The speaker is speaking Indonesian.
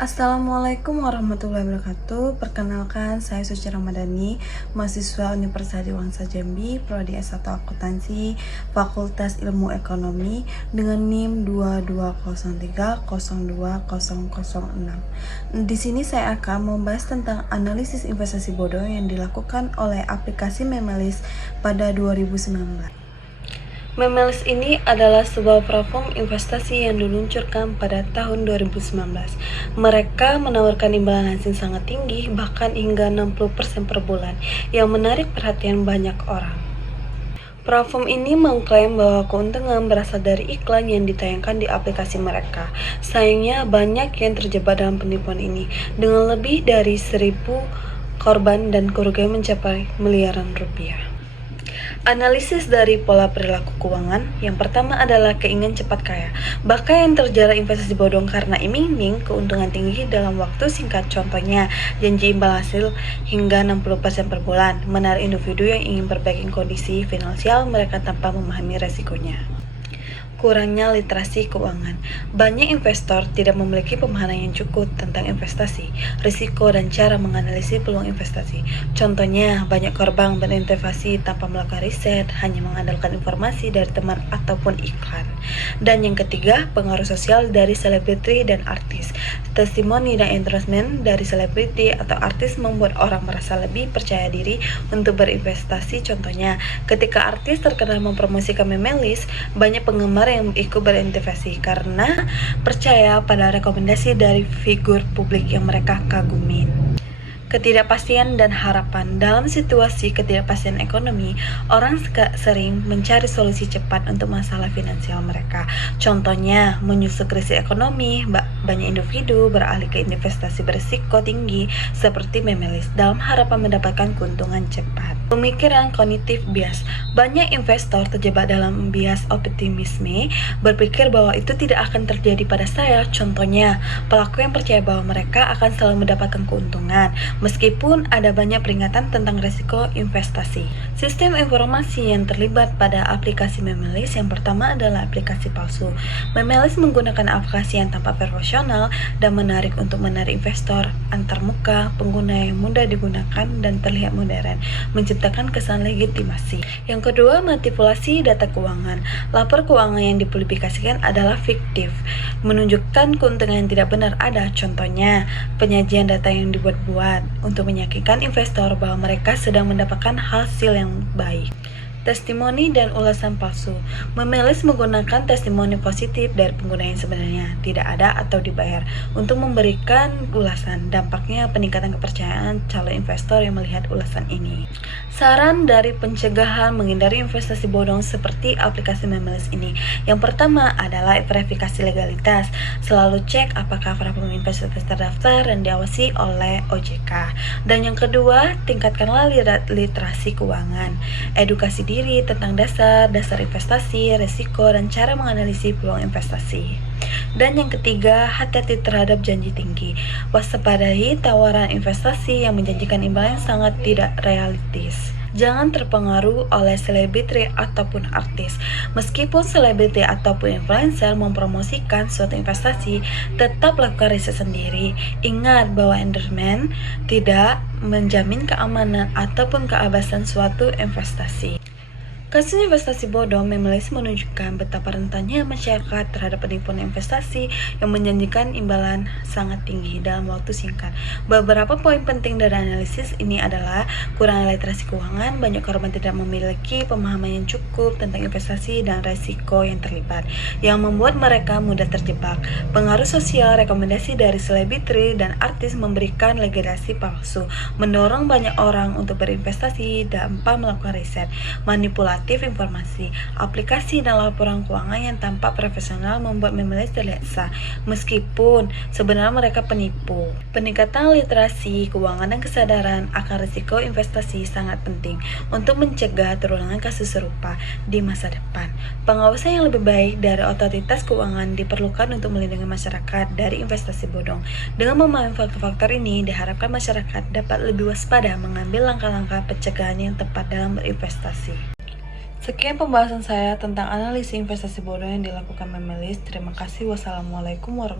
Assalamualaikum warahmatullahi wabarakatuh. Perkenalkan, saya Suci Ramadhani, mahasiswa Universitas Dewangsa Jambi, Prodi S1 Akuntansi, Fakultas Ilmu Ekonomi dengan NIM 2203020006. Di sini saya akan membahas tentang analisis investasi bodong yang dilakukan oleh aplikasi Memelis pada 2019. Memelis ini adalah sebuah platform investasi yang diluncurkan pada tahun 2019. Mereka menawarkan imbalan hasil sangat tinggi, bahkan hingga 60% per bulan, yang menarik perhatian banyak orang. Platform ini mengklaim bahwa keuntungan berasal dari iklan yang ditayangkan di aplikasi mereka. Sayangnya, banyak yang terjebak dalam penipuan ini, dengan lebih dari 1.000 korban dan kerugian mencapai miliaran rupiah. Analisis dari pola perilaku keuangan. Yang pertama adalah keinginan cepat kaya. Bahkan yang terjerat investasi bodong karena iming-iming keuntungan tinggi dalam waktu singkat. Contohnya, janji imbal hasil hingga 60% per bulan, menarik individu yang ingin perbaiki kondisi finansial mereka tanpa memahami resikonya. Kurangnya literasi keuangan. Banyak investor tidak memiliki pemahaman yang cukup tentang investasi, risiko, dan cara menganalisis peluang investasi. Contohnya, banyak korban berinvestasi tanpa melakukan riset, hanya mengandalkan informasi dari teman ataupun iklan. Dan yang ketiga, pengaruh sosial dari selebriti dan artis. Testimoni dan endorsement dari selebriti atau artis membuat orang merasa lebih percaya diri untuk berinvestasi. Contohnya, ketika artis terkenal mempromosikan Memelis, banyak penggemar yang ikut berinvestasi karena percaya pada rekomendasi dari figur publik yang mereka kagumin. Ketidakpastian dan harapan. Dalam situasi ketidakpastian ekonomi, orang sering mencari solusi cepat untuk masalah finansial mereka. Contohnya, menyusul krisis ekonomi, banyak individu beralih ke investasi berisiko tinggi seperti Memelis dalam harapan mendapatkan keuntungan cepat. Pemikiran kognitif bias. Banyak investor terjebak dalam bias optimisme, berpikir bahwa itu tidak akan terjadi pada saya. Contohnya, pelaku yang percaya bahwa mereka akan selalu mendapatkan keuntungan meskipun ada banyak peringatan tentang risiko investasi. Sistem informasi yang terlibat pada aplikasi Memelis. Yang pertama adalah aplikasi palsu. Memelis menggunakan aplikasi yang tampak profesional dan menarik untuk menarik investor antarmuka, pengguna yang mudah digunakan dan terlihat modern, menciptakan kesan legitimasi. Yang kedua, manipulasi data keuangan. Lapor keuangan yang dipublikasikan adalah fiktif, menunjukkan keuntungan yang tidak benar ada. Contohnya, penyajian data yang dibuat-buat untuk meyakinkan investor bahwa mereka sedang mendapatkan hasil yang baik. Testimoni dan ulasan palsu. Memelis menggunakan testimoni positif dari pengguna yang sebenarnya tidak ada atau dibayar untuk memberikan ulasan. Dampaknya peningkatan kepercayaan calon investor yang melihat ulasan ini. Saran dari pencegahan menghindari investasi bodong seperti aplikasi Memelis ini. Yang pertama adalah verifikasi legalitas. Selalu cek apakah platform investasi terdaftar dan diawasi oleh OJK. Dan yang kedua, tingkatkanlah literasi keuangan. Edukasi diri tentang dasar investasi, risiko, dan cara menganalisis peluang investasi. Dan yang ketiga, hati-hati terhadap janji tinggi. Waspadai tawaran investasi yang menjanjikan imbal yang sangat tidak realistis. Jangan terpengaruh oleh selebriti ataupun artis. Meskipun selebriti ataupun influencer mempromosikan suatu investasi, tetap lakukan riset sendiri. Ingat bahwa endorsement tidak menjamin keamanan ataupun keabsahan suatu investasi. Kasus investasi bodong Memelis menunjukkan betapa rentannya masyarakat terhadap penipuan investasi yang menjanjikan imbalan sangat tinggi dalam waktu singkat. Beberapa poin penting dari analisis ini adalah kurangnya literasi keuangan, banyak korban tidak memiliki pemahaman yang cukup tentang investasi dan resiko yang terlibat, yang membuat mereka mudah terjebak. Pengaruh sosial, rekomendasi dari selebriti dan artis memberikan legitimasi palsu, mendorong banyak orang untuk berinvestasi tanpa melakukan riset, manipulasi informasi, aplikasi dan laporan keuangan yang tampak profesional membuat Memelis terlihat sah, meskipun sebenarnya mereka penipu. Peningkatan literasi keuangan dan kesadaran akan risiko investasi sangat penting untuk mencegah terulangan kasus serupa di masa depan. Pengawasan yang lebih baik dari otoritas keuangan diperlukan untuk melindungi masyarakat dari investasi bodong. Dengan memahami faktor-faktor ini, diharapkan masyarakat dapat lebih waspada mengambil langkah-langkah pencegahan yang tepat dalam berinvestasi. Sekian pembahasan saya tentang analisis investasi bodong yang dilakukan Memelis. Terima kasih. Wassalamualaikum warahmatullahi wabarakatuh.